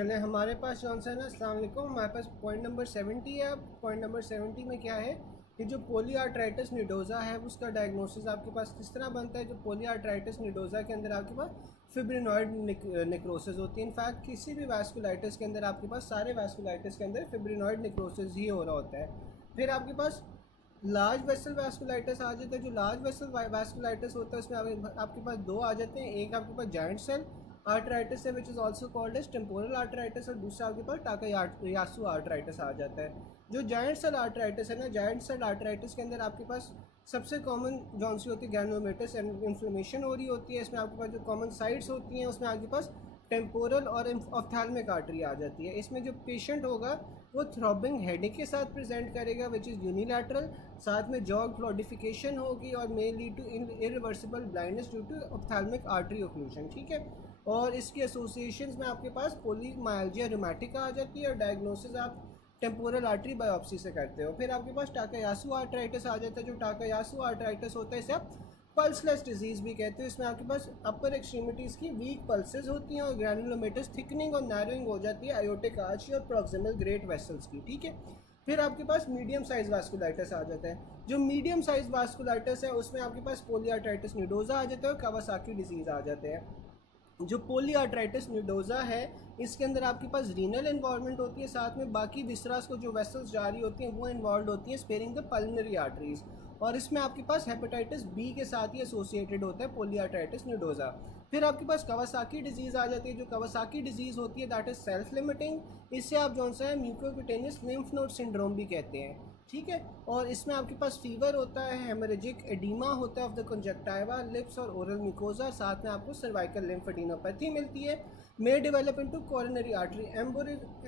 चलें, हमारे पास जौन सा है ना, अस्सलाम वालेकुम, हमारे पास पॉइंट नंबर 70 है। अब पॉइंट नंबर 70 में क्या है कि जो पोलीआर्ट्राइटिस निडोज़ा है उसका डायग्नोसिस आपके पास किस तरह बनता है। जो पोलीआर्ट्राइटिस निडोज़ा के अंदर आपके पास फिब्रिनॉइड नेक्रोसिस होती है। इनफैक्ट किसी भी वैस्कुलाइटिस के अंदर आपके पास, सारे वैस्कुलाइटिस के अंदर फिब्रिनॉइड नेक्रोसिस ही हो रहा होता है। फिर आपके पास लार्ज वेसल वैस्कुलाइटिस आ जाता है। जो लार्ज वेसल वैस्कुलाइटिस होता है उसमें आपके पास दो आ जाते हैं। एक आपके पास जॉइंट सेल आर्टराइटिस है which is also called as temporal arteritis, और दूसरा आपके पास टाकायासु आर्टराइटिस आ जाता है। जो जॉइंट सेल आर्टराइटिस है ना, जॉइंट सेल आर्टराइटिस के अंदर आपके पास सबसे कॉमन जौन सी होती है ग्रैनुलोमेटस इन्फ्लेमेशन हो रही होती है। इसमें आपके पास जो कॉमन साइट्स होती हैं उसमें आपके पास टेम्पोरल और ऑप्थेल्मिक आर्टरी आ जाती है। इसमें जो पेशेंट होगा वो थ्रॉबिंग हेडेक के साथ प्रेजेंट करेगा विच इज़ यूनिलैटरल, साथ में जॉ क्लॉडिफिकेशन होगी और may lead to irreversible blindness due to ophthalmic artery occlusion. ठीक है, और इसकी एसोसिएशंस में आपके पास पोलीमाइल्जिया रूमेटिका आ जाती है और डायग्नोसिस आप टेम्पोरल आर्टरी बायोप्सी से करते हो। फिर आपके पास टाकायासु आर्टराइटिस आ जाता है। जो टाकायासु आर्टराइटिस होता है इसे आप पल्सलेस डिजीज़ भी कहते हो। इसमें आपके पास अपर एक्सट्रीमिटीज़ की वीक पल्सेस होती हैं और ग्रैनुलोमेटस थिकनिंग और नैरोइंग हो जाती है आयोटिक आर्च और प्रॉक्सिमल ग्रेट वेसल्स की। ठीक है, फिर आपके पास मीडियम साइज वास्कुलाइटिस आ जाता है। जो मीडियम साइज वास्कुलाइटिस है उसमें आपके पास पोलीआर्ट्राइटिस निडोज़ा आ जाता है और कावासाकी डिजीज़ आ जाते हैं। जो पोलीआर्ट्राइटिस निडोज़ा है इसके अंदर आपके पास रीनल इन्वॉल्वमेंट होती है, साथ में बाकी विसरास को जो वेसल्स जारी होती हैं वो इन्वॉल्व होती हैं स्पेयरिंग द पल्मोनरी आर्टरीज, और इसमें आपके पास हेपेटाइटिस बी के साथ ही एसोसिएटेड होता है पोलीआर्ट्राइटिस निडोज़ा। फिर आपके पास कावासाकी डिजीज़ आ जाती है। जो कावासाकी डिजीज़ होती है दैट इज़ सेल्फ लिमिटिंग, इससे आप जौन सा है म्यूकोक्यूटेनियस लिम्फ नोड सिंड्रोम भी कहते हैं। ठीक है, और इसमें आपके पास फीवर होता है, हेमरेजिक एडिमा होता है ऑफ द कंजक्टाइवा, लिप्स और ओरल म्यूकोजा, साथ में आपको सर्वाइकल लिम्फेडिनोपैथी मिलती है। May develop into coronary artery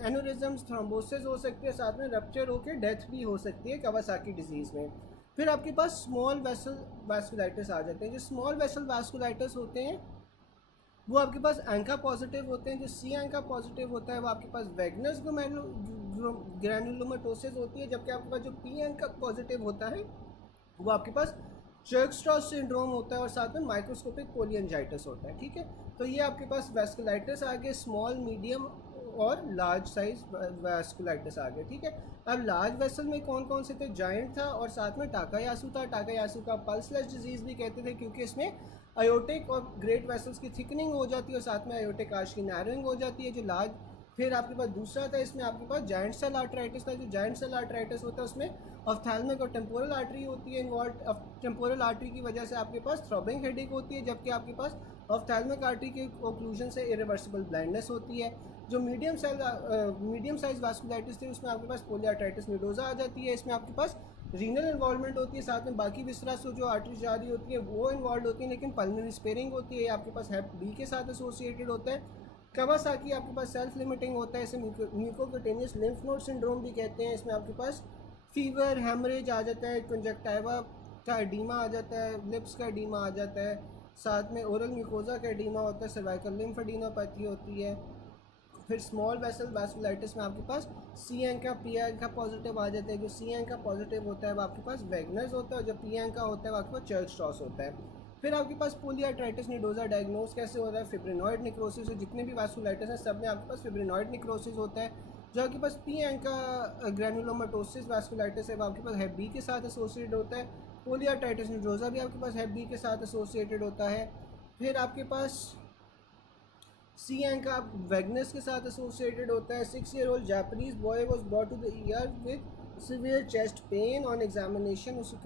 aneurysms, thrombosis हो सकती है, साथ में रप्चर होकर डेथ भी हो सकती है कावासाकी डिजीज़ में। फिर आपके पास स्मॉल वेसल वैस्कुलाइटिस आ जाते हैं। जो स्मॉल वेसल वैस्कुलाइटिस होते हैं वो आपके पास एंका पॉजिटिव होते हैं। जो सी एंका पॉजिटिव होता है वो आपके पास वैगनस ग्रैनुलोमेटोसिस होती है, जबकि आपके पास जो पी एंका पॉजिटिव होता है वो आपके पास चर्कस्ट्रॉस सिंड्रोम होता है और साथ में माइक्रोस्कोपिक पोलियंजाइटिस होता है। ठीक है, तो ये आपके पास वैस्कुलाइटिस आ गए, स्मॉल, मीडियम और लार्ज साइज वैस्कुलाइटिस आ गए। ठीक है, अब लार्ज वेसल में कौन कौन से थे? जायंट था और साथ में टाकायासु था। टाकायासु का पल्सलेस डिजीज़ भी कहते थे क्योंकि इसमें आयोटिक और ग्रेट वेसल्स की थिकनिंग हो जाती है और साथ में आयोटिक आर्च की नैरोइंग हो जाती है। जो लार्ज, फिर आपके पास दूसरा था, इसमें आपके पास जायंट सेल आर्टराइटिस था। जो जायंट सेल आर्टराइटिस होता है उसमें ऑफ्थैल्मिक और टेम्पोरल आर्टरी होती है इन्वॉल्व। टेम्पोरल आर्टरी की वजह से आपके पास थ्रॉबिंग हेडेक होती है, जबकि आपके पास ऑफ्थैल्मिक आर्टरी के ओक्लूजन से इरिवर्सिबल ब्लाइंडनेस होती है। जो मीडियम साइज वास्कुलाइटिस थी उसमें आपके पास पोलीआर्ट्राइटिस निडोज़ा आ जाती है। इसमें आपके पास रीनल इन्वॉल्वमेंट होती है, साथ में बाकी विसरा से जो आर्टरी जारी होती है वो इन्वॉल्व होती है, लेकिन पल्मोनरी स्पेयरिंग होती है। आपके पास हेप बी के साथ एसोसिएटेड होता है। कावासाकी आपके पास सेल्फ लिमिटिंग होता है, इसे म्यूकोक्यूटेनियस लिम्फ नोड सिंड्रोम भी कहते हैं। इसमें आपके पास फीवर, हेमरेज आ जाता है, कंजक्टाइवा का एडीमा आ जाता है, लिप्स का एडीमा आ जाता है, साथ में ओरल म्यूकोजा का एडीमा होता है, सर्वाइकल लिम्फेडिनोपैथी होती है। फिर स्मॉल वेसल वैस्कुलाइटिस में आपके पास सी एंका पी एंका पॉजिटिव आ जाते हैं। जो सी एंका पॉजिटिव होता है वो आपके पास वैगनस होता है और जो पी एंका होता है वो आपके पास चर्कस्ट्रॉस होता है। फिर आपके पास पोलीआर्ट्राइटिस निडोज़ा डायग्नोस कैसे होता है? फिब्रिनॉइड निक्रोसिस है। जितने भी वैस्कुलाइटिस हैं सब में आपके पास फिब्रिनॉइड निक्रोसिस होता है। जो आपके पास पी एंका ग्रैनुलोमेटोसिस वैस्कुलाइटिस है वो आपके पास हेप बी के साथ एसोसिएटेड होता है। पोलीआर्ट्राइटिस निडोज़ा भी आपके पास हेप बी के साथ एसोसिएटेड होता है। फिर आपके पास सी एंका वैगनस के साथ एसोसिएटेड होता है। 6-year-old Japanese boy was brought to the ER with severe chest pain on examination. उसको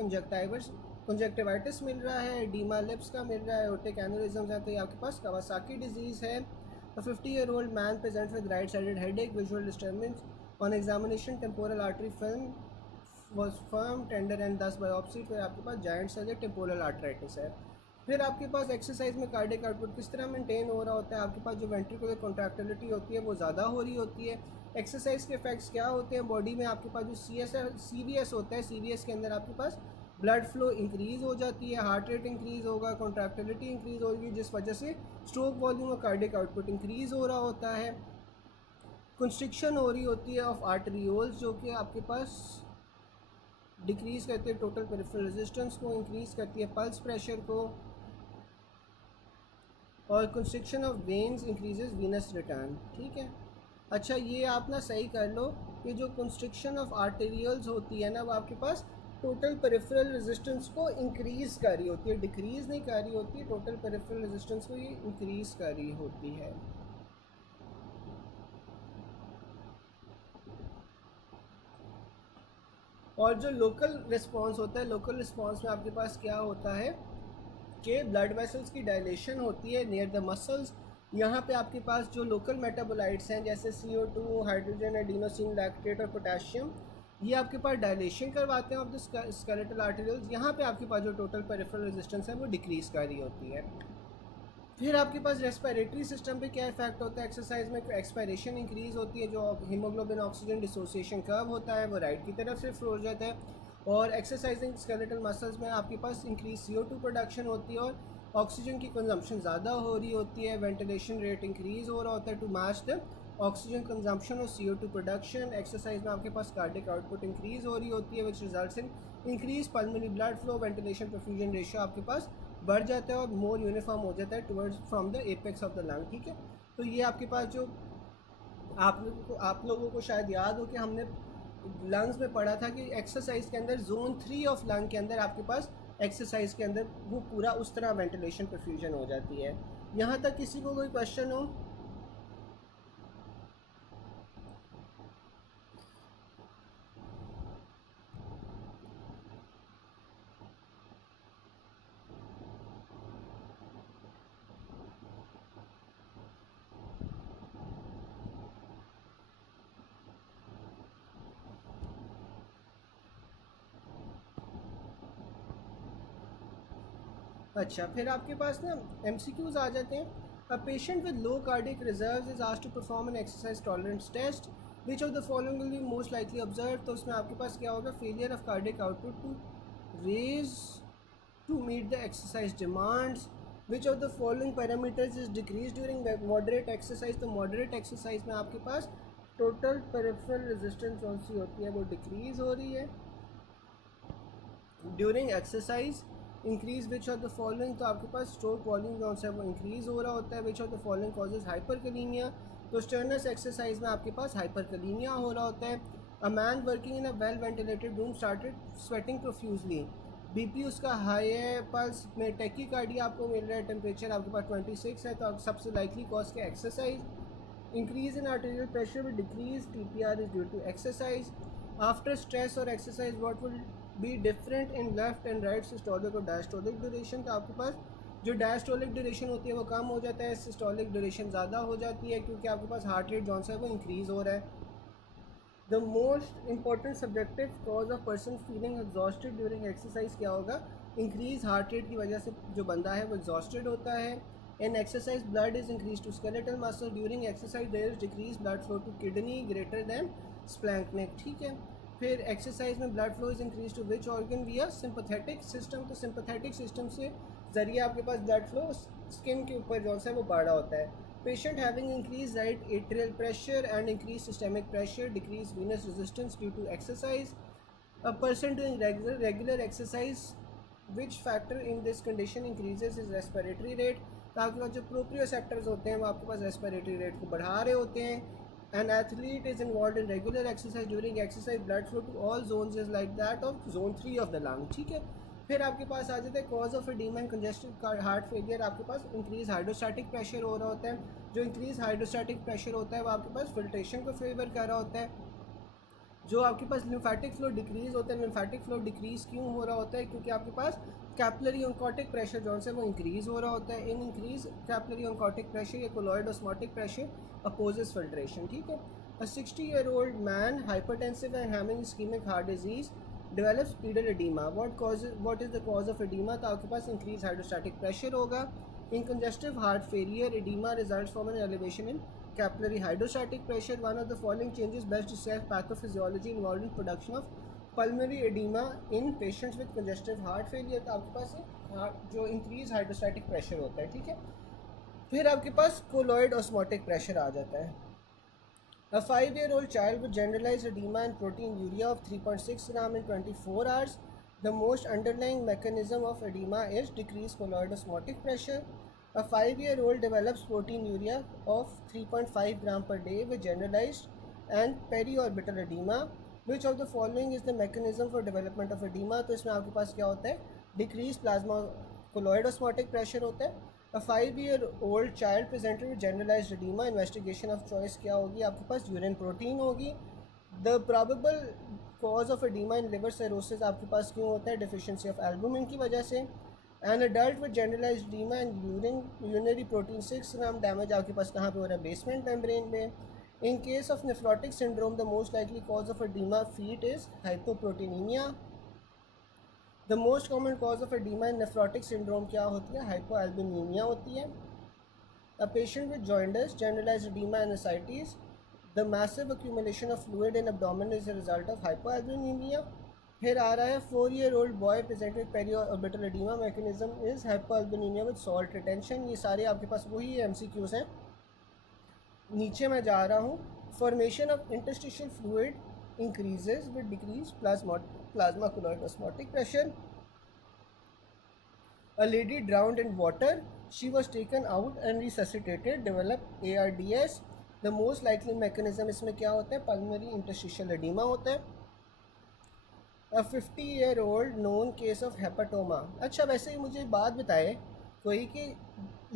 कंजक्टिवाइटिस मिल रहा है, डीमा लिप्स का मिल रहा है, ओटिक एनोरिज्म है, तो ये आपके पास कावासाकी डिजीज़ है। 50-year-old man present with right sided headache, visual disturbance on examination, temporal artery film was firm tender and 10 biopsy. फिर आपके पास जायंट सेल टेम्पोरल आर्टराइटिस है। फिर आपके पास एक्सरसाइज में कार्डियक आउटपुट किस तरह मेंटेन हो रहा होता है? आपके पास जो वेंट्रिकुलर कॉन्ट्रैक्टिलिटी होती है वो ज़्यादा हो रही होती है। एक्सरसाइज के इफेक्ट्स क्या होते हैं बॉडी में? आपके पास जो CVS होता है, CVS के अंदर आपके पास ब्लड फ्लो इंक्रीज़ हो जाती है, हार्ट रेट इंक्रीज़ होगा, कॉन्ट्रैक्टिलिटी इंक्रीज़ होगी, जिस वजह से स्ट्रोक वॉल्यूम और कार्डियक आउटपुट इंक्रीज़ हो रहा होता है। कंस्ट्रिक्शन हो रही होती है ऑफ आर्टरियोल्स जो कि आपके पास डिक्रीज़ करती है टोटल पेरिफेरल रेजिस्टेंस को, इंक्रीज़ करती है पल्स प्रेशर को, और constriction of veins increases venous return. ठीक है, अच्छा ये आप ना सही कर लो कि जो कंस्ट्रिक्शन ऑफ आर्टेरियल्स होती है ना वो आपके पास टोटल पेरिफेरल रेजिस्टेंस को इंक्रीज़ कर रही होती है, डिक्रीज़ नहीं कर रही होती, टोटल पेरिफेरल रेजिस्टेंस को ये इंक्रीज़ कर रही होती है। और जो लोकल रिस्पॉन्स होता है, लोकल रिस्पॉन्स में आपके पास क्या होता है कि ब्लड वेसल्स की डायलेशन होती है नियर द मसल्स। यहाँ पे आपके पास जो लोकल मेटाबोलाइट्स हैं जैसे CO2, हाइड्रोजन, एडिनोसिन, लैक्टेट और पोटेशियम, ये आपके पास डायलेशन करवाते हैं ऑफ द स्केलेटल आर्टेरियल्स। यहाँ पे आपके पास जो टोटल पेरिफेरल रेजिस्टेंस है वो डिक्रीज़ कर रही होती है। फिर आपके पास रेस्पिरेटरी सिस्टम पे क्या इफेक्ट होता है, एक्सरसाइज में एक्सपायरेशन इंक्रीज़ होती है, जो हीमोग्लोबिन ऑक्सीजन डिसोसिएशन कर्व होता है वो राइट की तरफ शिफ्ट हो जाता है, और एक्सरसाइजिंग स्केलेटल मसल्स में आपके पास इंक्रीज CO2 प्रोडक्शन होती है और ऑक्सीजन की कंजम्पशन ज़्यादा हो रही होती है, वेंटिलेशन रेट इंक्रीज़ हो रहा होता है to match the oxygen consumption और CO2 प्रोडक्शन। एक्सरसाइज में आपके पास कार्डिक आउटपुट इंक्रीज़ हो रही होती है which results in increase pulmonary blood flow, ventilation perfusion ratio आपके पास बढ़ जाता है और मोर यूनिफॉर्म हो जाता है towards from the apex of the lung. ठीक है, तो ये आपके पास जो आप लोगों को शायद याद हो कि हमने लंग्स में पढ़ा था कि एक्सरसाइज के अंदर जोन 3 ऑफ लंग के अंदर आपके पास एक्सरसाइज के अंदर वो पूरा उस तरह वेंटिलेशन परफ्यूजन हो जाती है। यहाँ तक किसी को कोई क्वेश्चन हो? अच्छा, फिर आपके पास ना MCQs आ जाते हैं। A patient with low cardiac reserve is asked to perform an exercise tolerance test, which of the following will be most likely observe. तो उसमें आपके पास क्या होगा, failure of cardiac output to raise to meet the exercise demands, which of the following parameters is decrease during moderate exercise. तो moderate exercise में आपके पास total peripheral resistance कौन सी होती है, वो डिक्रीज हो रही है during exercise. Increase which of the following, तो आपके पास स्ट्रोक वॉल्यूम जो है वो इंक्रीज हो रहा होता है। Which of the following causes hyperkalaemia, तो स्टर्नस एक्सरसाइज में आपके पास हाइपरकलीमिया हो रहा होता है। A man working in a well ventilated room started sweating profusely, BP उसका हाई है, पल्स में टेकीकार्डिया आपको मिल रहा है, टेम्परेचर आपके पास 26 है, तो आप सबसे लाइकली कॉज के exercise. Increase in arterial pressure will decrease, TPR is due to exercise. After stress और exercise what will be different in left and right systolic और डायस्टोलिक ड्यूरेशन। तो आपके पास जो डायस्टोलिक ड्यूरेशन होती है वो कम हो जाता है, सिस्टोलिक ड्यूरेशन ज़्यादा हो जाती है क्योंकि आपके पास हार्ट रेट जो है वो इंक्रीज़ हो रहा है। The most important subjective cause of person feeling exhausted during exercise क्या होगा, इंक्रीज हार्ट रेट की वजह से जो बंदा है वो एग्जॉस्टेड होता है। In exercise blood is increase to skeletal muscle, during exercise there is decrease blood flow to kidney greater than splanchnic. ठीक है, फिर एक्सरसाइज में blood flow is increase to which organ, via sympathetic system. तो sympathetic system से जरिए आपके पास blood flow skin के ऊपर जो है वो बढ़ा होता है। Patient having increased right atrial pressure and increased systemic pressure, decreased venous resistance due to exercise. A person doing regular exercise, which factor in this condition increases his respiratory rate? तो आपके पास जो प्रोप्रियोसेप्टर्स होते हैं वो आपके पास respiratory rate को बढ़ा रहे होते हैं। An athlete is involved in regular exercise, during exercise blood flow to all zones is like that of zone 3 of the lung। ठीक है, फिर आपके पास आ जाता है cause of oedema and congestive heart failure. आपके पास इंक्रीज हाइड्रोस्टैटिक प्रेशर हो रहा होता है, जो इंक्रीज हाइड्रोस्टैटिक प्रेशर होता है वो आपके पास फिल्ट्रेशन को फेवर कर रहा होता है। जो आपके पास लिम्फेटिक फ्लो डिक्रीज होता है, लिम्फेटिक फ्लो डिक्रीज क्यों हो रहा होता है, क्योंकि आपके पास कैपिलरी ऑन्कोटिक प्रेशर जो है वो इंक्रीज हो रहा होता है। In increase capillary oncotic pressure या colloid osmotic pressure opposes filtration. ठीक है, अ 60-year-old man hypertensive and having ischemic heart disease develops pedal edema, what is the cause of edema? तो आपके पास increased hydrostatic pressure होगा। in congestive heart failure edema results from an elevation in capillary hydrostatic pressure। one of the following changes best describe pathophysiology involved in production of pulmonary edema in patients with congestive heart failure। तो आपके पास जो increased hydrostatic pressure होता है। ठीक है, फिर आपके पास कोलॉइड ऑस्मोटिक प्रेशर आ जाता है। A 5-year-old child with generalized edema and proteinuria of 3.6 gram in 24 hours. The most underlying mechanism of edema is decreased colloid osmotic pressure. A 5-year-old develops proteinuria of 3.5 gram per day with generalized and periorbital edema. Which of the following is the mechanism for development of edema? तो इसमें आपके पास क्या होता है, decrease plasma colloid osmotic pressure होता है. A 5-year-old child presented with generalized edema. Investigation of choice क्या होगी आपके पास, यूरिन प्रोटीन होगी. The probable cause of edema in liver cirrhosis आपके पास क्यों होता है, deficiency of albumin की वजह से. An adult with generalized edema and urinary protein 6 gram damage आपके पास कहाँ पे हो रहा है, basement membrane में. In case of nephrotic syndrome, the most likely cause of edema feet is hypoproteinemia. The most common cause of edema in nephrotic syndrome क्या होती है, hypoalbuminemia होती है. A patient with jaundice, generalized edema and ascites. The massive accumulation of fluid in abdomen is a result of hypoalbuminemia. फिर आ रहा है 4-year-old boy presented with periorbital edema. Mechanism is hypoalbuminemia with salt retention. ये सारे आपके पास वही MCQs हैं. नीचे मैं जा रहा हूँ. Formation of interstitial fluid increases with decreased plasma colloid osmotic pressure. A lady drowned in water. She was taken out and resuscitated. Developed ARDS. The most likely mechanism इसमें क्या होता है, pulmonary interstitial edema होता है. A 50-year-old known case of hepatoma. अच्छा वैसे ही मुझे बात बताए कोई कि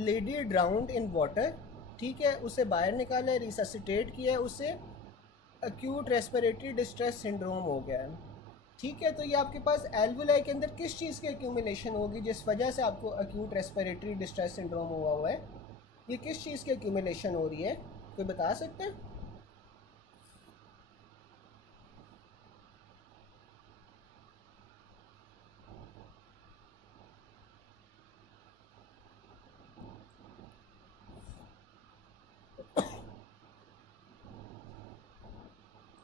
लेडी ड्राउंड इन वाटर, ठीक है, उसे बाहर निकाला है, रिससिटेट किया है, उसे एक्यूट रेस्पिरेटरी डिस्ट्रेस सिंड्रोम हो गया है. ठीक है, तो ये आपके पास एल्वुलाई के अंदर किस चीज़ की एक्यूमुलेशन होगी जिस वजह से आपको एक्यूट रेस्पिरेटरी डिस्ट्रेस सिंड्रोम हुआ है, ये किस चीज़ की एक्यूमुलेशन हो रही है, कोई बता सकते हैं?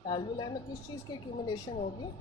एल्वुलाई में किस चीज़ की एक्यूमुलेशन होगी?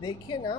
देखिए ना,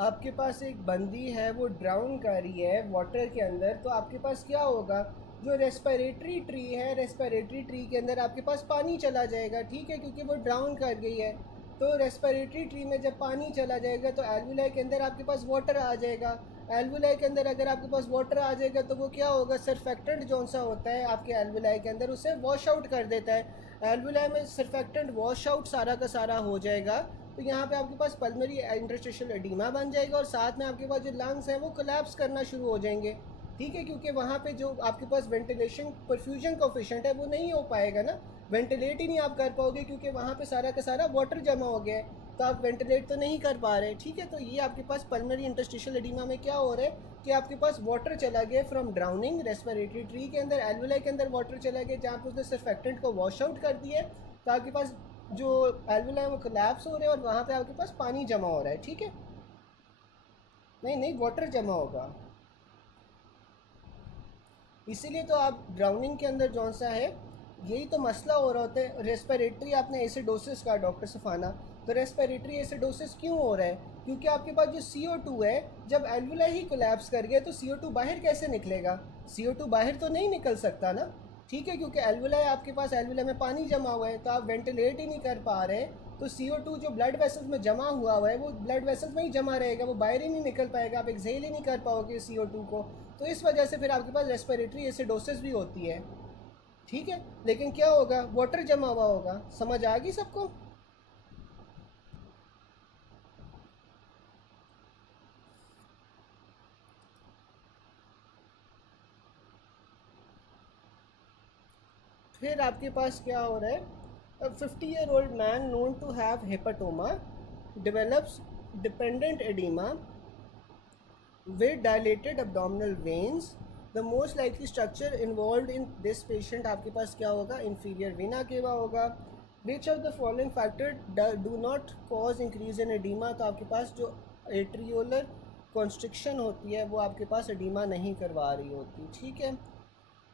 आपके पास एक बंदी है, वो ड्राउन कर रही है वाटर के अंदर, तो आपके पास क्या होगा, जो रेस्पिरेटरी ट्री है, रेस्पिरेटरी ट्री के अंदर आपके पास पानी चला जाएगा. ठीक है, क्योंकि वो ड्राउन कर गई है. तो रेस्पिरेटरी ट्री में जब पानी चला जाएगा तो एल्वुलाई के अंदर आपके पास वाटर आ जाएगा. एल्वुलाई के अंदर अगर आपके पास वाटर आ जाएगा तो वो क्या होगा, सरफेक्टेंट जो सा होता है आपके एल्वुलाई के अंदर, उसे वॉश आउट कर देता है. एल्वुलाई में सरफेक्टेंट वॉश आउट सारा का सारा हो जाएगा. तो यहाँ पे आपके पास पल्मोनरी इंटरस्टिशियल एडिमा बन जाएगा और साथ में आपके पास जो लंग्स हैं वो कोलैप्स करना शुरू हो जाएंगे. ठीक है, क्योंकि वहाँ पे जो आपके पास वेंटिलेशन परफ्यूजन कोफिशिएंट है वो नहीं हो पाएगा ना, वेंटिलेट ही नहीं आप कर पाओगे क्योंकि वहाँ पे सारा का सारा वाटर जमा हो गया है, तो आप वेंटिलेट तो नहीं कर पा रहे. ठीक है, तो ये आपके पास पल्मोनरी इंटरस्टिशियल एडिमा में क्या हो रहा है कि आपके पास वाटर चला गया फ्रॉम ड्राउनिंग रेस्पिरेटरी ट्री के अंदर, एल्वुलाई के अंदर वाटर चला गया जहाँ पे उसने सर्फेक्टेंट को वॉश आउट कर दिया है, तो आपके पास जो एल्वुलाई वो कोलैप्स हो रहे हैं और वहाँ पे आपके पास पानी जमा हो रहा है. ठीक है, नहीं वाटर जमा होगा, इसीलिए तो आप ड्राउनिंग के अंदर जौन सा है यही तो मसला हो रहा होता है. रेस्पिरेटरी आपने एसिडोसिस का डॉक्टर सफाना, तो रेस्पिरेटरी एसिडोसिस क्यों हो रहा है, क्योंकि आपके पास जो CO2 है, जब एल्वुलाई ही कोलैप्स कर गया तो CO2 बाहर कैसे निकलेगा, CO2 बाहर तो नहीं निकल सकता ना. ठीक है, क्योंकि एल्वुलाई आपके पास, एल्वुलाई में पानी जमा हुआ है तो आप वेंटिलेट ही नहीं कर पा रहे, तो CO2 जो ब्लड वेसल्स में जमा हुआ है वो ब्लड वेसल्स में ही जमा रहेगा, वो बाहर ही नहीं निकल पाएगा, आप एक्सहेल ही नहीं कर पाओगे CO2 को. तो इस वजह से फिर आपके पास रेस्पिरेटरी एसिडोसिस भी होती है. ठीक है, लेकिन क्या होगा, वाटर जमा हुआ होगा. समझ आ गई सबको? फिर आपके पास क्या हो रहा है, a 50-year-old man known to have hepatoma develops dependent edema with dilated abdominal veins. The most likely structure involved in this patient आपके पास क्या होगा, inferior vena cava होगा. Which of the following factor do not cause increase in edema? तो आपके पास जो atriolar constriction होती है वो आपके पास edema नहीं करवा रही होती. ठीक है,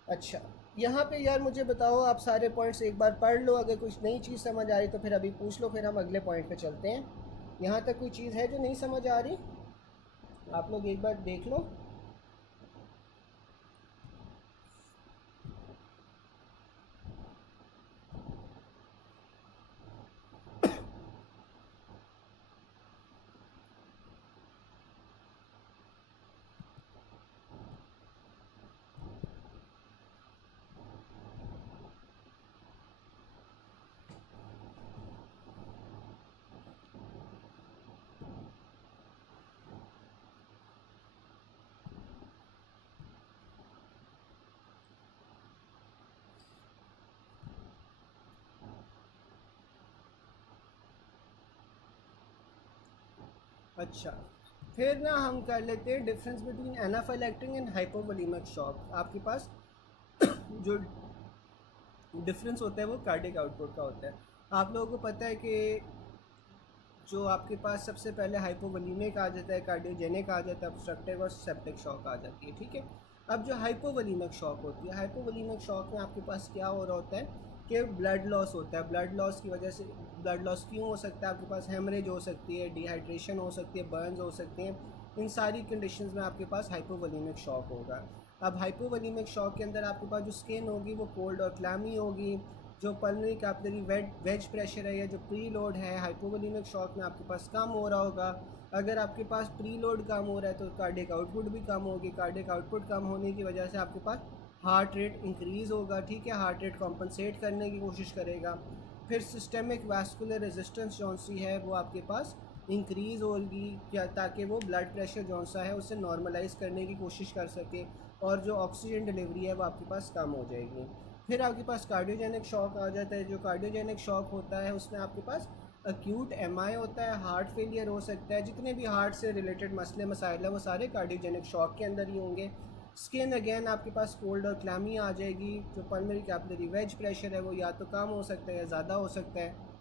अच्छा यहाँ पे यार मुझे बताओ, आप सारे पॉइंट्स एक बार पढ़ लो, अगर कुछ नई चीज़ समझ आ रही तो फिर अभी पूछ लो, फिर हम अगले पॉइंट पे चलते हैं। यहाँ तक कोई चीज़ है जो नहीं समझ आ रही? आप लोग एक बार देख लो। अच्छा, फिर ना हम कर लेते हैं difference between anaphylactic and hypovolaemic shock. आपके पास जो डिफरेंस होता है वो कार्डिक आउटपुट का होता है। आप लोगों को पता है कि जो आपके पास सबसे पहले हाइपोवोलेमिक आ जाता है, कार्डियोजेनिक आ जाता है, ऑब्स्ट्रक्टिव और सेप्टिक शॉक आ जाती है, ठीक है। अब जो हाइपोवोलेमिक शॉक होती है, हाइपोवोलेमिक शॉक में आपके पास क्या हो रहा होता है कि ब्लड लॉस होता है। ब्लड लॉस की वजह से, ब्लड लॉस क्यों हो सकता है? आपके पास हेमरेज हो सकती है, डिहाइड्रेशन हो सकती है, बर्न्स हो सकते हैं। इन सारी कंडीशंस में आपके पास हाइपोवोलेमिक शॉक होगा। अब हाइपोवोलेमिक शॉक के अंदर आपके पास जो स्किन होगी वो कोल्ड और क्लैमी होगी। जो पल्मोनरी कैपिलरी वेज प्रेशर है या जो प्री लोड है हाइपोवोलेमिक शॉक में आपके पास कम हो रहा होगा। अगर आपके पास प्री लोड कम हो रहा है तो कार्डियक आउटपुट भी कम होगी। कार्डियक आउटपुट कम होने की वजह से आपके पास हार्ट रेट इंक्रीज़ होगा, ठीक है। हार्ट रेट कॉम्पनसेट करने की कोशिश करेगा। फिर सिस्टेमिक वास्कुलर रेजिस्टेंस जौन सी है वो आपके पास इंक्रीज़ होगी, क्या, ताकि वो ब्लड प्रेशर जौन सा है उसे नॉर्मलाइज करने की कोशिश कर सके, और जो ऑक्सीजन डिलीवरी है वो आपके पास कम हो जाएगी। फिर आपके पास कार्डियोजेनिक शॉक आ जाता है। जो कार्डियोजेनिक शॉक होता है उसमें आपके पास अक्यूट एमआई होता है, हार्ट फेलियर हो सकता है। जितने भी हार्ट से रिलेटेड मसले मसाइल हैं वो सारे कार्डियोजेनिक शॉक के अंदर ही होंगे। स्किन अगेन आपके पास कोल्ड और क्लैमी आ जाएगी। जो पल्मोनरी कैपिलरी वेज प्रेशर है वो या तो कम हो सकता है या ज़्यादा हो सकता है।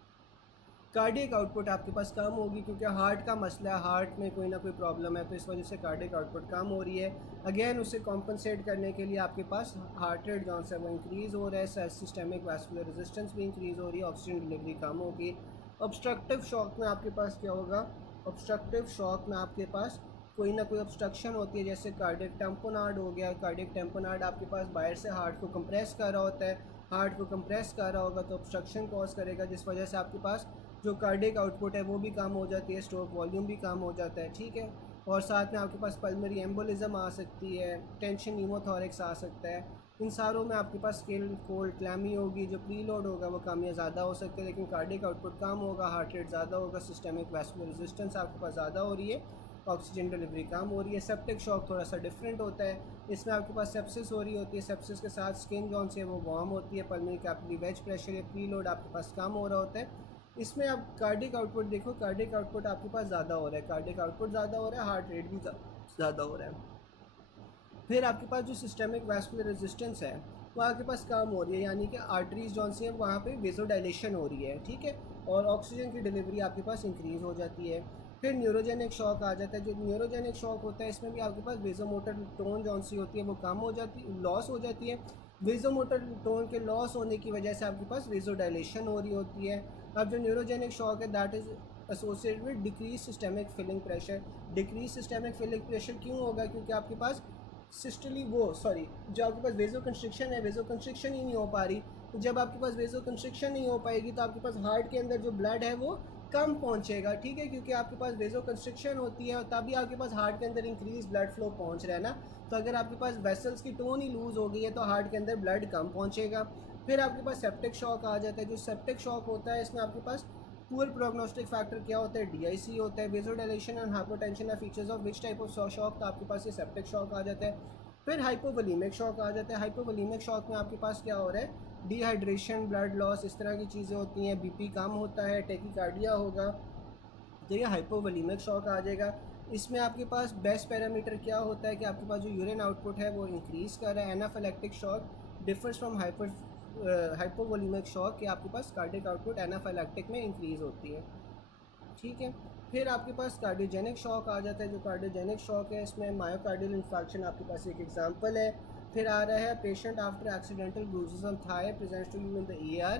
कार्डियक आउटपुट आपके पास कम होगी क्योंकि हार्ट का मसला है, हार्ट में कोई ना कोई प्रॉब्लम है, तो इस वजह से कार्डियक आउटपुट कम हो रही है। अगेन उसे कॉम्पनसेट करने के लिए आपके पास हार्ट रेट जौन सा वो इंक्रीज़ हो रहा है, सिस्टेमिक वास्कुलर रेजिस्टेंस भी इंक्रीज़ हो रही है, ऑक्सीजन डिलीवरी कम होगी। ऑब्स्ट्रक्टिव शॉक में आपके पास क्या होगा? ऑब्स्ट्रक्टिव शॉक में आपके पास कोई ना कोई ऑब्स्ट्रक्शन होती है, जैसे कार्डियक टेम्पोनार्ड हो गया। कार्डियक टेम्पोनार्ड आपके पास बाहर से हार्ट को कंप्रेस कर रहा होता है, हार्ट को कंप्रेस कर रहा होगा तो ऑब्स्ट्रक्शन कॉज करेगा, जिस वजह से आपके पास जो कार्डियक आउटपुट है वो भी कम हो जाती है, स्ट्रोक वॉल्यूम भी कम हो जाता है, ठीक है। और साथ में आपके पास पल्मोनरी एम्बोलिज्म आ सकती है, टेंशन न्यूमोथोरिक्स आ सकता है। इन सारों में आपके पास स्किन कोल्ड क्लैमी होगी। जो प्री लोड होगा वो कम या ज़्यादा हो सकता है, लेकिन कार्डियक आउटपुट कम होगा, हार्ट रेट ज़्यादा होगा, सिस्टेमिक वैस्कुलर रेजिस्टेंस आपके पास ज़्यादा हो रही है, ऑक्सीजन डिलीवरी कम हो रही है। सेप्टिक शॉक थोड़ा सा डिफरेंट होता है, इसमें आपके पास सेप्सिस हो रही होती है, सेप्सिस के साथ स्किन जौन से वो वार्म होती है, पल्मोनरी कैपिलरी वेज प्रेशर या प्री लोड आपके पास कम हो रहा होता है। इसमें आप कार्डिक आउटपुट देखो, कार्डिक आउटपुट आपके पास ज़्यादा हो रहा है, कार्डिक आउटपुट ज़्यादा हो रहा है, हार्ट रेट भी ज़्यादा हो रहा है। फिर आपके पास जो सिस्टेमिक वैस्कुलर रेजिस्टेंस है वो आपके पास कम हो रही है, यानी कि आर्टरीज जौन सी है वहाँ पे वेजोडाइलेशन हो रही है, ठीक है, और ऑक्सीजन की डिलीवरी आपके पास इंक्रीज़ हो जाती है। फिर न्यूरोजेनिक शॉक आ जाता है। जो न्यूरोजेनिक शॉक होता है इसमें भी आपके पास वेजोमोटर टोन जौन सी होती है वो कम हो जाती, लॉस हो जाती है। वेजोमोटर टोन के लॉस होने की वजह से आपके पास वेजोडाइलेशन हो रही होती है। अब जो न्यूरोजेनिक शॉक है that is associated with decrease systemic filling pressure. Decrease systemic filling pressure क्यों होगा? क्योंकि आपके पास सिस्टली वो सॉरी जो आपके पास वेजो कंस्ट्रिक्शन है, वेजो कंस्ट्रिक्शन ही नहीं हो पा रही। तो जब आपके पास वेजो कंस्ट्रिक्शन नहीं हो पाएगी तो आपके पास हार्ट के अंदर जो ब्लड है वो कम पहुंचेगा, ठीक है, क्योंकि आपके पास वेजो कंस्ट्रिक्शन होती है और तभी आपके पास हार्ट के अंदर इंक्रीज ब्लड फ्लो पहुंच रहा है ना। तो अगर आपके पास वेसल्स की टोन ही लूज़ हो गई है तो हार्ट के अंदर ब्लड कम पहुंचेगा। फिर आपके पास सेप्टिक शॉक आ जाता है। जो सेप्टिक शॉक होता है इसमें आपके पास पुअर प्रोग्नोस्टिक फैक्टर क्या होता है? डीआईसी होता है। Vasodilation and hypotension are features of which type of shock? तो आपके पास ये सेप्टिक शॉक आ जाता है। फिर हाइपोवोलेमिक शॉक आ जाता है। हाइपोवोलेमिक शॉक में आपके पास क्या हो रहा है? डिहाइड्रेशन, ब्लड लॉस, इस तरह की चीज़ें होती हैं, बीपी कम होता है, टेकिकार्डिया होगा, तो ये हाइपोवोलेमिक शॉक आ जाएगा। इसमें आपके पास बेस्ट पैरामीटर क्या होता है कि आपके पास जो यूरिन आउटपुट है वो इंक्रीज़ कर रहा है। Anaphylactic shock differs from hypovolaemic shock कि आपके पास कार्डियक आउटपुट एनाफिलैक्टिक में इंक्रीज़ होती है, ठीक है। फिर आपके पास कार्डियोजेनिक शॉक आ जाता है। जो कार्डियोजेनिक शॉक है इसमें मायोकार्डियल इंफार्क्शन आपके पास एक एग्जांपल है। फिर आ रहा है patient after accidental bruises on thigh presents to you in the ER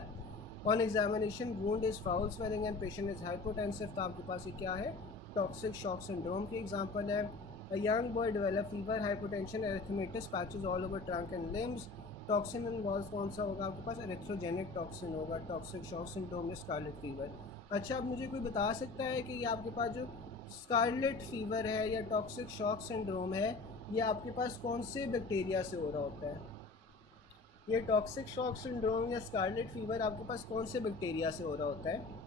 on examination wound is foul swelling and patient is hypotensive. तो आपके पास ये क्या है, टॉक्सिक शॉक सिंड्रोम की एग्जांपल है। A young boy develop fever, hypotension, erythematous patches all over trunk and limbs। Toxin involve कौन सा होगा आपके पास, एरिथ्रोजेनिक टॉक्सिन होगा, टॉक्सिक शॉक सिंड्रोम या स्कारलेट फीवर। अच्छा, अब मुझे कोई बता सकता है कि ये आपके पास जो स्कारलेट फीवर है या टॉक्सिक शॉक सिंड्रोम है, ये आपके पास कौन से बैक्टीरिया से हो रहा होता है? ये टॉक्सिक शॉक सिंड्रोम या स्कारलेट फीवर आपके पास कौन से बैक्टीरिया से हो रहा होता है?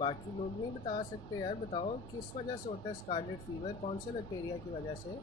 बाकी लोग नहीं बता सकते यार, बताओ किस वजह से होता है स्कारलेट फीवर, कौन से बैक्टीरिया की वजह से?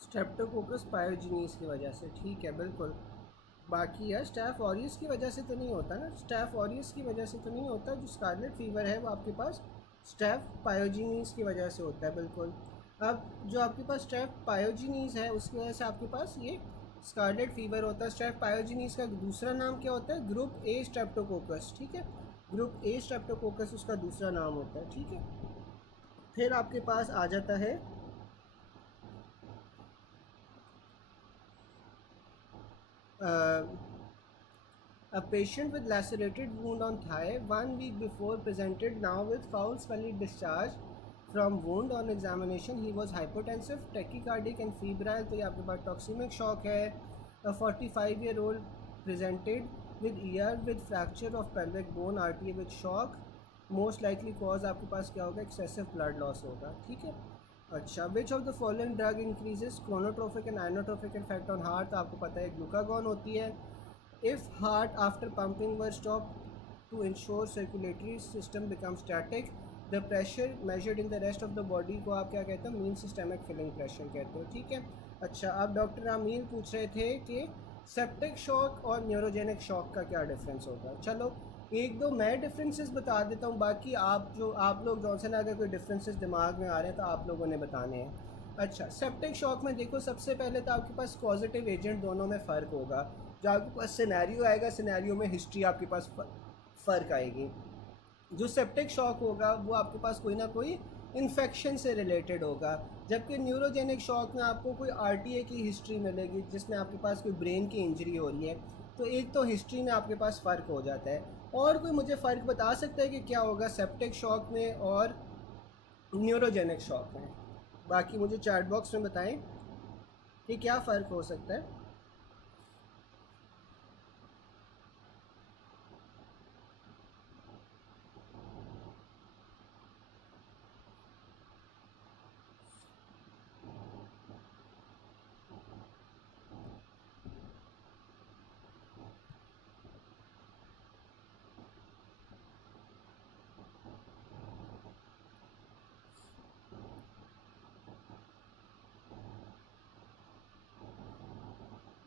स्ट्रेप्टोकोकस पायोजीनीस की वजह से, ठीक है बिल्कुल। बाकी यार स्टैफ ऑरियस की वजह से तो नहीं होता ना, स्टैफ ऑरियस की वजह से तो नहीं होता। जो स्कारलेट फीवर है वो आपके पास स्टैफ पायोजीनीस की वजह से होता है, बिल्कुल। अब जो आपके पास स्टैफ पायोजीनीस है उसकी वजह से आपके पास ये स्कारलेट फीवर होता है। स्टैफ पायोजीनीस का दूसरा नाम क्या होता है? ग्रुप ए स्ट्रेप्टोकोकस, ठीक है। ग्रुप ए स्ट्रेप्टोकोकस उसका दूसरा नाम होता है, ठीक है। फिर आपके पास आ जाता है a patient with lacerated wound on thigh 1 week before presented now with foul smelly discharge from wound। on examination he was hypotensive, tachycardic and febrile। तो ये आपके पास टॉक्सिमिक शॉक है। a 45-year-old presented with ER with fracture of pelvic bone, RTA with shock। Most likely cause आपके पास क्या होगा? Excessive blood loss होगा, ठीक है। अच्छा, which of the following drug increases chronotropic and inotropic effect on heart? तो आपको पता है ग्लूकागॉन होती है। If heart after pumping were stop to ensure circulatory system become static, the pressure measured in the rest of the body को आप क्या कहते हो? मीन सिस्टमिक फिलिंग प्रेशर कहते हो, ठीक है। अच्छा, अब डॉक्टर आमीर पूछ रहे थे कि सेप्टिक शॉक और न्यूरोजेनिक शॉक का क्या डिफरेंस होता है। चलो एक दो मैं डिफरेंसेस बता देता हूँ, बाकी आप लोग जॉनसन अगर कोई डिफरेंसेस दिमाग में आ रहे हैं तो आप लोगों ने बताने हैं। अच्छा, सेप्टिक शॉक में देखो सबसे पहले तो आपके पास पॉजिटिव एजेंट दोनों में फ़र्क होगा। जो आपके पास सिनेरियो आएगा, सिनेरियो में हिस्ट्री आपके पास फ़र्क आएगी। जो सेप्टिक शॉक होगा वो आपके पास कोई ना कोई इन्फेक्शन से रिलेटेड होगा, जबकि न्यूरोजेनिक शॉक में आपको कोई RTA की हिस्ट्री मिलेगी जिसमें आपके पास कोई ब्रेन की इंजरी हो रही है। तो एक तो हिस्ट्री में आपके पास फ़र्क हो जाता है। और कोई मुझे फ़र्क बता सकता है कि क्या होगा सेप्टिक शॉक में और न्यूरोजेनिक शॉक में। बाकी मुझे चैट बॉक्स में बताएं कि क्या फ़र्क हो सकता है।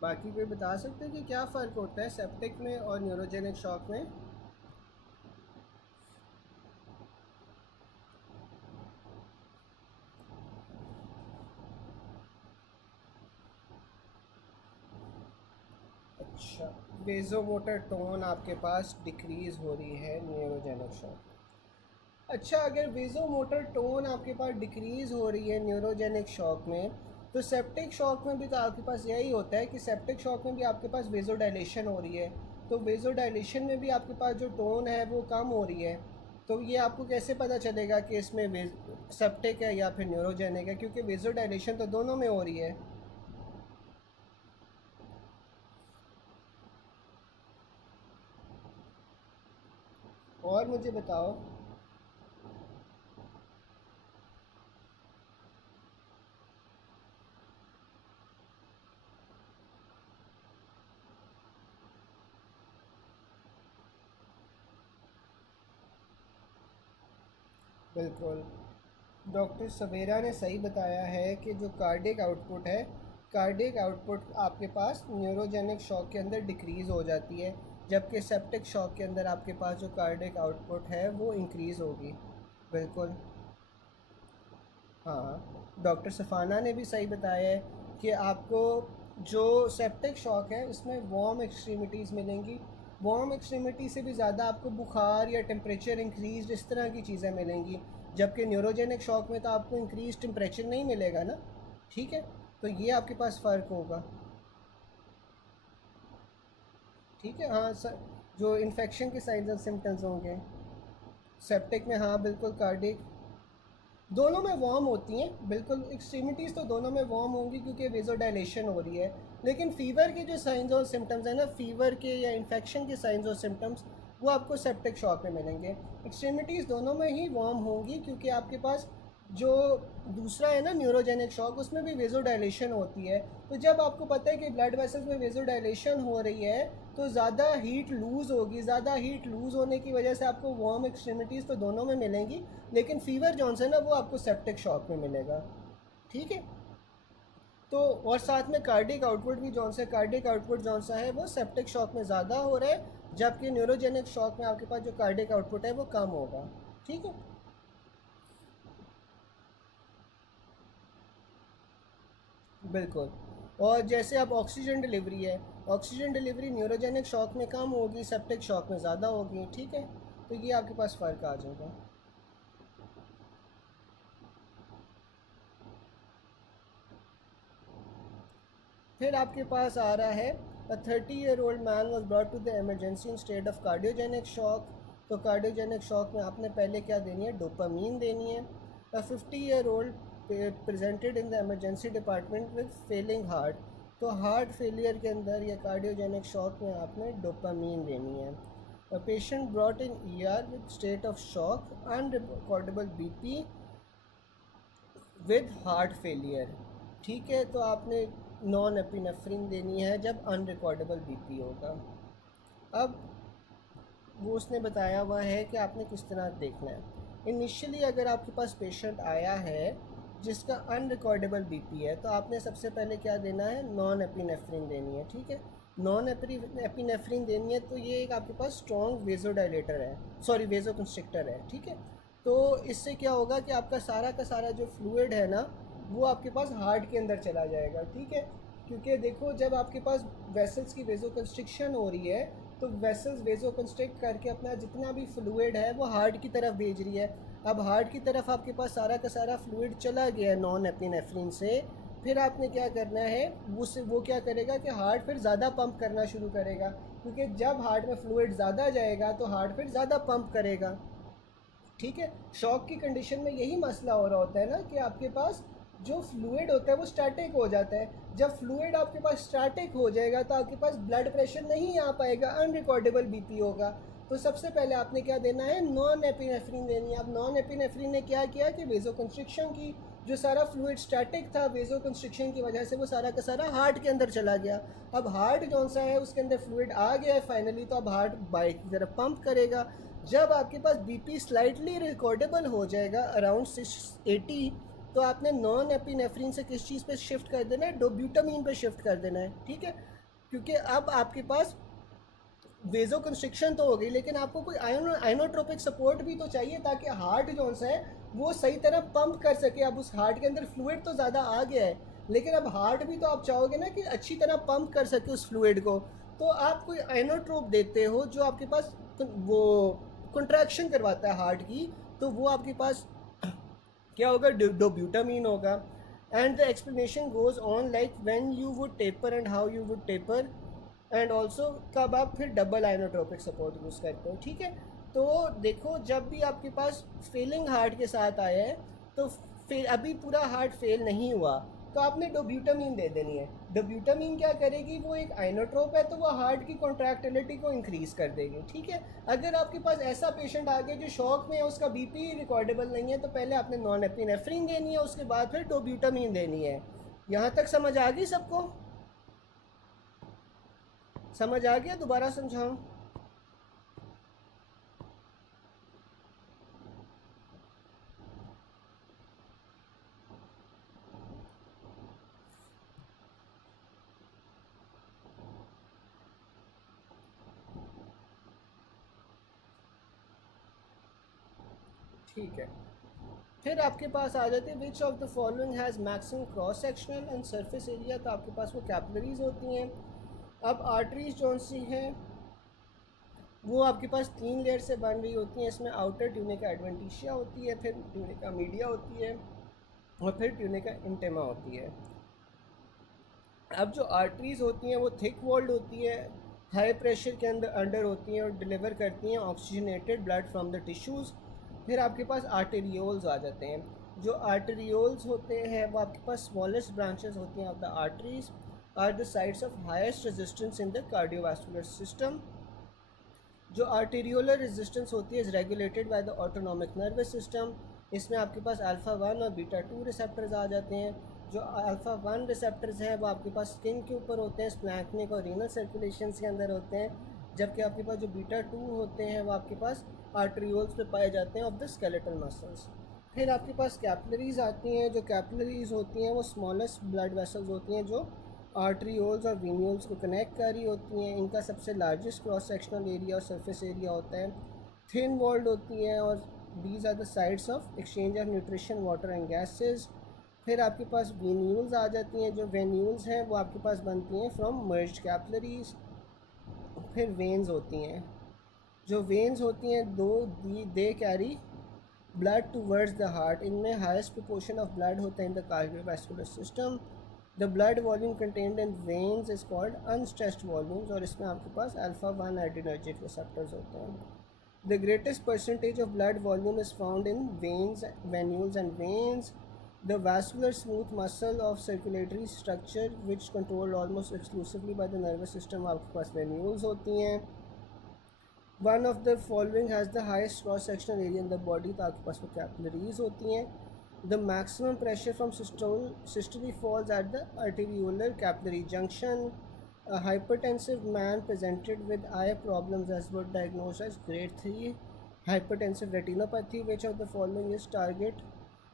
बाकी कोई बता सकते हैं कि क्या फ़र्क होता है सेप्टिक में और न्यूरोजेनिक शॉक में। अच्छा, वेज़ोमोटर टोन आपके पास डिक्रीज़ हो रही है न्यूरोजेनिक शॉक। अच्छा, अगर वेज़ोमोटर टोन आपके पास डिक्रीज़ हो रही है न्यूरोजेनिक शॉक में, तो सेप्टिक शॉक में भी तो आपके पास यही होता है कि सेप्टिक शॉक में भी आपके पास वेज़ो डायलेशन हो रही है। तो वेज़ो डायलेशन में भी आपके पास जो टोन है वो कम हो रही है। तो ये आपको कैसे पता चलेगा कि इसमें सेप्टिक है या फिर न्यूरोजेनिक है, क्योंकि वेज़ो डायलेशन तो दोनों में हो रही है। और मुझे बताओ। बिल्कुल, डॉक्टर सवेरा ने सही बताया है कि जो कार्डिक आउटपुट है, कार्डिक आउटपुट आपके पास न्यूरोजेनिक शॉक के अंदर डिक्रीज़ हो जाती है, जबकि सेप्टिक शॉक के अंदर आपके पास जो कार्डिक आउटपुट है वो इंक्रीज़ होगी। बिल्कुल। हाँ, डॉक्टर सफ़ाना ने भी सही बताया है कि आपको जो सेप्टिक शॉक है इसमें वार्म एक्सट्रीमिटीज़ मिलेंगी। वार्म एक्सट्रीमिटी से भी ज़्यादा आपको बुखार या टेम्परेचर इंक्रीज इस तरह की चीज़ें मिलेंगी, जबकि न्यूरोजेनिक शॉक में तो आपको इंक्रीज टेम्परेचर नहीं मिलेगा ना। ठीक है, तो ये आपके पास फ़र्क होगा। ठीक है, हाँ सर, जो इन्फेक्शन के साइंस और सिम्टम्स होंगे सेप्टिक में, हाँ बिल्कुल कार्डिक दोनों में वार्म होती हैं। बिल्कुल, एक्सट्रीमिटीज़ तो दोनों में वार्म होंगी क्योंकि वेज़ो डायलेशन हो रही है। लेकिन फ़ीवर के जो साइंस और सिम्टम्स हैं ना, फ़ीवर के या इन्फेक्शन के साइंस और सिम्टम्स, वो आपको सेप्टिक शॉक में मिलेंगे। एक्सट्रीमिटीज़ दोनों में ही वार्म होंगी क्योंकि आपके पास जो दूसरा है ना न्यूरोजेनिक शॉक, उसमें भी वेज़ो डायलेशन होती है। तो जब आपको पता है कि ब्लड वेसल्स में वेज़ो डायलेशन हो रही है, तो ज़्यादा हीट लूज़ होगी। ज़्यादा हीट लूज़ होने की वजह से आपको वार्म एक्सट्रीमिटीज़ तो दोनों में मिलेंगी, लेकिन फ़ीवर जौन सा है ना वो आपको सेप्टिक शॉक में मिलेगा। ठीक है, तो और साथ में कार्डिक आउटपुट भी जौन सा, कार्डिक आउटपुट जौन सा है वो सेप्टिक शॉक में ज़्यादा हो रहा है, जबकि न्यूरोजेनिक शॉक में आपके पास जो कार्डिक आउटपुट है वो कम होगा। ठीक है। बिल्कुल। और जैसे अब ऑक्सीजन डिलीवरी है, ऑक्सीजन डिलीवरी न्यूरोजेनिक शॉक में कम होगी, सेप्टिक शॉक में ज़्यादा होगी। ठीक है, तो ये आपके पास फ़र्क आ जाएगा। फिर आपके पास आ रहा है, a 30-year-old man was brought to the emergency in state of cardiogenic shock. तो कार्डियोजेनिक शॉक में आपने पहले क्या देनी है, डोपामीन देनी है। A 50-year-old presented in the emergency department with failing heart. तो हार्ट फेलियर के अंदर या कार्डियोजेनिक शॉक में आपने डोपामीन देनी है। A patient brought in ER with state of shock, unrecordable BP with heart failure. ठीक है, तो आपने नॉन एपिनेफ्रिन देनी है जब अनरिकॉर्डेबल बीपी होगा। अब वो उसने बताया हुआ है कि आपने किस तरह देखना है। इनिशियली अगर आपके पास पेशेंट आया है जिसका अनरिकॉर्डेबल बीपी है, तो आपने सबसे पहले क्या देना है, नॉन एपिनेफ्रिन देनी है। ठीक है, नॉन एपिनेफ्रिन देनी है, तो ये एक आपके पास स्ट्रॉन्ग वेज़ोडाइलेटर है, सॉरी वेज़ो कंस्ट्रिक्टर है। ठीक है, तो इससे क्या होगा कि आपका सारा का सारा जो फ्लूइड है ना वो आपके पास हार्ट के अंदर चला जाएगा। ठीक है, क्योंकि देखो जब आपके पास वेसल्स की वेज़ो कंस्ट्रिक्शन हो रही है, तो वेसल्स वेज़ो कंस्ट्रिक्ट करके अपना जितना भी फ्लूइड है वो हार्ट की तरफ भेज रही है। अब हार्ट की तरफ आपके पास सारा का सारा फ्लूइड चला गया नॉन एपिनेफ्रिन से। फिर आपने क्या करना है, उससे वो क्या करेगा कि हार्ट फिर ज़्यादा पंप करना शुरू करेगा, क्योंकि जब हार्ट में फ्लूइड ज़्यादा जाएगा तो हार्ट फिर ज़्यादा पंप करेगा। ठीक है। शॉक की कंडीशन में यही मसला हो रहा होता है ना कि आपके पास जो फ्लूइड होता है वो स्टैटिक हो जाता है। जब फ्लूइड आपके पास स्टैटिक हो जाएगा तो आपके पास ब्लड प्रेशर नहीं आ पाएगा, अनरिकॉर्डेबल बीपी होगा। तो सबसे पहले आपने क्या देना है, नॉन एपिनेफ्रिन देनी है। अब नॉन एपिनेफ्रिन ने क्या किया कि वेजोकंस्ट्रिक्शन की, जो सारा फ्लूइड स्टैटिक था वेजोकंस्ट्रिक्शन की वजह से वो सारा का सारा हार्ट के अंदर चला गया। अब हार्ट कौन सा है, उसके अंदर फ्लूइड आ गया है फाइनली, तो अब हार्ट बाइक की तरफ पंप करेगा। जब आपके पास बीपी स्लाइटली रिकॉर्डेबल हो जाएगा अराउंड 680, तो आपने नॉन एपिनेफ्रिन से किस चीज़ पे शिफ्ट कर देना है, डोब्यूटामीन पे शिफ्ट कर देना है, ठीक है। क्योंकि अब आपके पास वेजो कंस्ट्रिक्शन तो हो गई, लेकिन आपको कोई आइनोट्रोपिक सपोर्ट भी तो चाहिए ताकि हार्ट जो सा है वो सही तरह पंप कर सके। अब उस हार्ट के अंदर फ्लूइड तो ज़्यादा आ गया है, लेकिन अब हार्ट भी तो आप चाहोगे ना कि अच्छी तरह पंप कर सके उस फ्लूइड को। तो आप कोई आइनोट्रोप देते हो जो आपके पास वो कंट्रैक्शन करवाता है हार्ट की, तो वो आपके पास क्या होगा, डोब्यूटामीन होगा। And the explanation goes on like when you would taper and how you would taper, and also कब आप फिर डबल आइनोट्रोपिक सपोर्ट यूज़ करते हो, ठीक है। तो देखो, जब भी आपके पास फेलिंग हार्ट के साथ आया है तो अभी पूरा हार्ट फेल नहीं हुआ तो आपने डोब्यूटामीन दे देनी है। डोब्यूटामीन क्या करेगी, वो एक आइनोट्रोप है तो वो हार्ट की कॉन्ट्रैक्टिलिटी को इंक्रीज़ कर देगी, ठीक है। अगर आपके पास ऐसा पेशेंट आ गया जो शॉक में है, उसका बीपी रिकॉर्डेबल नहीं है, तो पहले आपने नॉन एपिनेफ्रिन देनी है, उसके बाद फिर डोब्यूटामीन देनी है। यहाँ तक समझ आ गई सबको? समझ आ गया? दोबारा समझाऊं? ठीक है। फिर आपके पास आ जाते हैं विच of the following has maximum cross sectional and surface area. तो आपके पास वो कैपिलरीज होती हैं। अब आर्टरीज कौन सी हैं, वो आपके पास 3 लेयर से बन रही होती हैं। इसमें आउटर ट्यूनिका एडवेंटिशिया होती है, फिर ट्यूनिका मीडिया होती है, और फिर ट्यूनिका इंटेमा होती है। अब जो आर्टरीज होती हैं वो थिक वॉल्ड होती है, हाई प्रेशर के अंडर होती हैं और डिलीवर करती हैं oxygenated blood from the tissues. फिर आपके पास आर्टेरियोल्स आ जाते हैं। जो आर्टेरियोल्स होते हैं वो आपके पास स्मॉलेस्ट ब्रांचेस होती हैं of the arteries, are the sites of highest resistance in the cardiovascular system. जो आर्टेरियोलर रेजिस्टेंस होती है is regulated by the autonomic nervous system. इसमें आपके पास अल्फ़ा 1 और बीटा 2 रिसेप्टर्स आ जाते हैं। जो अल्फ़ा 1 रिसेप्टर्स हैं वो आपके पास स्किन के ऊपर होते हैं, स्प्लैंक्निक और रीनल सर्कुलेशन के अंदर होते हैं, जबकि आपके पास जो बीटा 2 होते हैं वो आपके पास आर्टरियोल्स पे पाए जाते हैं ऑफ द स्केलेटल मसल्स। फिर आपके पास कैपिलरीज आती हैं। जो कैपिलरीज होती हैं वो स्मॉलेस्ट ब्लड वेसल्स होती हैं जो आर्टरियोल्स और वीनियोल्स को कनेक्ट कर रही होती हैं। इनका सबसे लार्जेस्ट क्रॉस सेक्शनल एरिया और सरफेस एरिया होता है। थिन वॉल्ड होती हैं और these are the sites of exchange of nutrition, water and gases. फिर आपके पास वेन्यूल्स आ जाती हैं। जो वेन्यूल्स हैं वो आपके पास बनती हैं फ्रॉम मर्ज्ड कैपिलरीज। फिर वेन्स होती हैं। जो वेन्स होती हैं they carry blood towards the heart. इनमें हाईएस्ट प्रोपोर्शन ऑफ ब्लड होता है इन the cardiovascular system. The blood volume contained in veins is called unstressed volumes, और इसमें आपके पास अल्फा 1 एड्रेनर्जिक रिसेप्टर्स होते हैं। The greatest percentage of blood volume is found in veins, venules and veins. The vascular smooth muscle of circulatory structure which controlled almost exclusively by the nervous system आपके पास venules होती हैं। One of the following has the highest cross sectional area in the body, तो आपके पास वो capillaries होती हैं। The maximum pressure from systole falls at the arteriolar capillary junction. A hypertensive man presented with eye problems as was diagnosed as grade 3 hypertensive retinopathy. Which of the following is target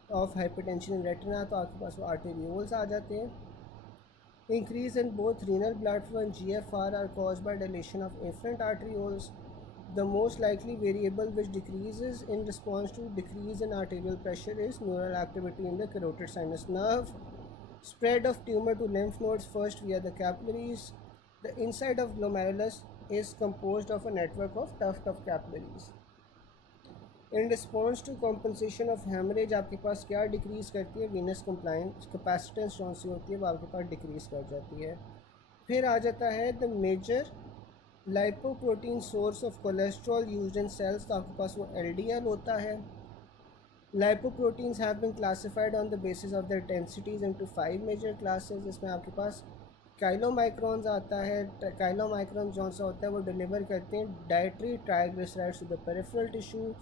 of hypertension in retina, तो आपके पास वो arterioles आ जाते हैं। Increase in both renal blood flow and GFR are caused by dilation of afferent arterioles. The most likely variable which decreases in response to decrease in arterial pressure is neural activity in the carotid sinus nerve. Spread of tumour to lymph nodes first via the capillaries. The inside of glomerulus is composed of a network of tuft of capillaries. In response to compensation of haemorrhage आपके पास क्या decrease करती है, Venus compliance capacitance कौन सी होती है वो आपके पास डिक्रीज़ कर जाती है। फिर आ जाता है the major lipoprotein source of cholesterol used in cells, तो आपके पास वो LDL होता है। Lipoproteins have been classified on the basis of their densities into 5 major classes. इसमें आपके पास काइलोमाइक्रॉन्स आता है। काइलोमाइक्रॉन जो सा होता है वो डिलीवर करते हैं dietary triglycerides to the peripheral tissue.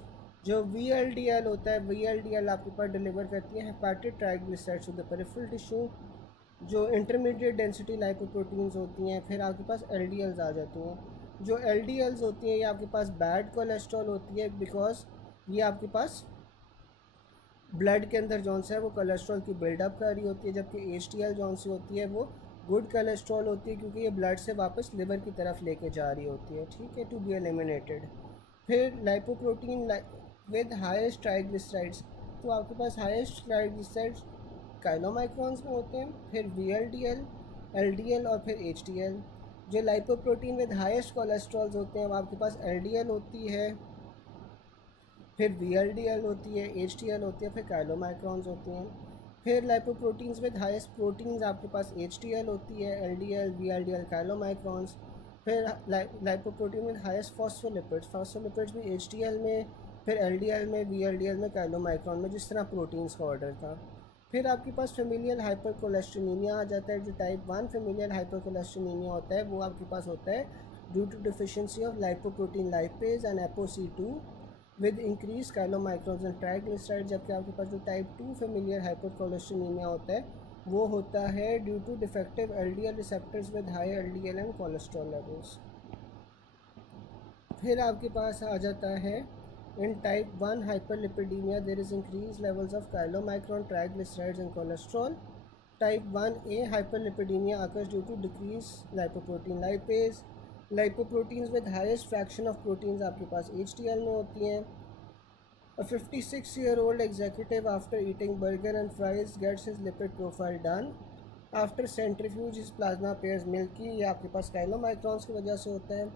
जो VLDL होता है, VLDL आपके पास डिलीवर करती है hepatic triglycerides to the peripheral tissue. जो इंटरमीडिएट डेंसिटी लाइपोप्रोटीन्स होती हैं, फिर आपके पास LDLs आ जाती हैं। जो LDLs होती हैं ये आपके पास बैड कोलेस्ट्रॉल होती है, बिकॉज ये आपके पास ब्लड के अंदर जौन सा है वो कोलेस्ट्रॉल की बिल्डअप कर रही होती है, जबकि HDL जौन सी होती है वो गुड कोलेस्ट्रॉल होती है, क्योंकि ये ब्लड से वापस लिवर की तरफ लेके जा रही होती है, ठीक है, टू बी एलिमिनेटेड। फिर लाइपोप्रोटीन विद हाईएस्ट ट्राइग्लिसराइड्स, तो आपके पास हाईएस्ट ट्राइग्लिसराइड्स काइलोमाइक्रॉन्स में होते हैं, फिर VLDL, LDL और फिर HDL। जो लाइपोप्रोटीन विद हाईएस्ट कोलेस्ट्रॉल्स होते हैं वो आपके पास LDL होती है, फिर VLDL होती है, HDL होती है, फिर काइलोमाइक्रॉन्स होती हैं। फिर लाइपोप्रोटीन्स विद हाईएस्ट प्रोटीन्स आपके पास HDL होती है, LDL, VLDL, काइलोमाइक्रॉन्स। फिर lipoprotein with highest phospholipids, phospholipids भी HDL में, फिर LDL में, VLDL में, काइलोमाइक्रॉन में, जिस तरह प्रोटीन्स का ऑर्डर था। फिर आपके पास फेमिलियल हाइपरकोलेस्टेरोनिमिया आ जाता है। जो टाइप 1 फेमिलियल हाइपरकोलेस्टेरोनिमिया होता है वो आपके पास होता है due to deficiency of lipoprotein lipase and ApoC2 with increase chylomicrons and triglyceride. जबकि आपके पास जो टाइप 2 फेमिलियल हाइपरकोलेस्टेरोनिमिया होता है वो होता है due to defective LDL receptors with high LDL and cholesterol levels. फिर आपके पास आ जाता है in type 1 hyperlipidemia there is increased levels of chylomicron, triglycerides and cholesterol. Type 1A hyperlipidemia occurs due to decreased lipoprotein lipase. Lipoproteins with highest fraction of proteins आपके पास HDL में होती हैं। A 56-year-old executive after eating burger and fries gets his lipid profile done. After centrifuge his plasma appears milky, ये आपके पास chylomicrons की वजह से होता है।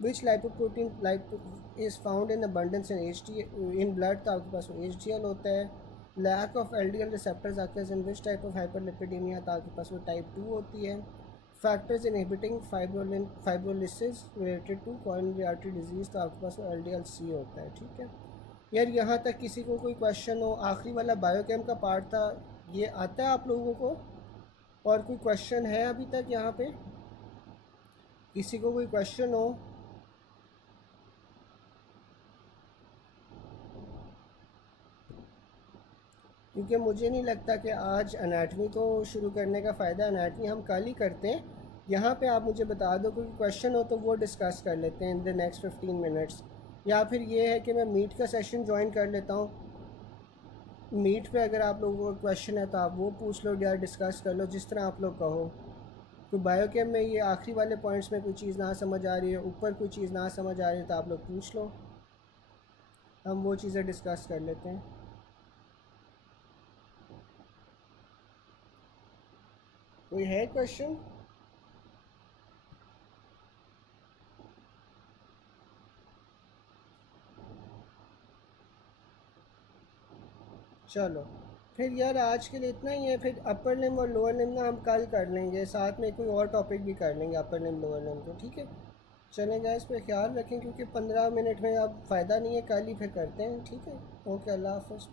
Which lipoprotein is found in abundance in blood, तो आपके पास HDL होता है। Lack of LDL receptors occurs in which type of hyperlipidemia, तो आपके पास वो type 2 होती है। Factors inhibiting fibrolysis related to coronary artery disease, तो आपके पास वो LDL-C होता है, ठीक है यार। यहाँ तक किसी को कोई क्वेश्चन हो? आखिरी वाला बायोकेम का पार्ट था, ये आता है आप लोगों को? और कोई क्वेश्चन है अभी तक यहाँ पे? किसी को कोई क्वेश्चन हो? क्योंकि मुझे नहीं लगता कि आज एनाटमी को शुरू करने का फ़ायदा, एनाटमी हम कल ही करते हैं। यहाँ पे आप मुझे बता दो कोई क्वेश्चन हो तो वो डिस्कस कर लेते हैं इन द नेक्स्ट 15 मिनट्स। या फिर ये है कि मैं मीट का सेशन ज्वाइन कर लेता हूँ। मीट पे अगर आप लोगों को क्वेश्चन है तो आप वो पूछ लो या डिस्कस कर लो, जिस तरह आप लोग कहो। तो बायोकेम में ये आखिरी वाले पॉइंट्स में कोई चीज़ ना समझ आ रही है, ऊपर कोई चीज़ ना समझ आ रही है, तो आप लोग पूछ लो, हम वो चीज़ें डिस्कस कर लेते हैं। कोई है क्वेश्चन? चलो फिर यार आज के लिए इतना ही है। फिर अपर लिम्ब और लोअर लिम्ब ना हम कल कर लेंगे, साथ में कोई और टॉपिक भी कर लेंगे अपर लिम्ब लोअर लिम्ब को, ठीक है। चलेगा, इस पर ख्याल रखें क्योंकि 15 मिनट में अब फ़ायदा नहीं है, कल ही फिर करते हैं, ठीक है। ओके, अल्लाह हाफ़िज़।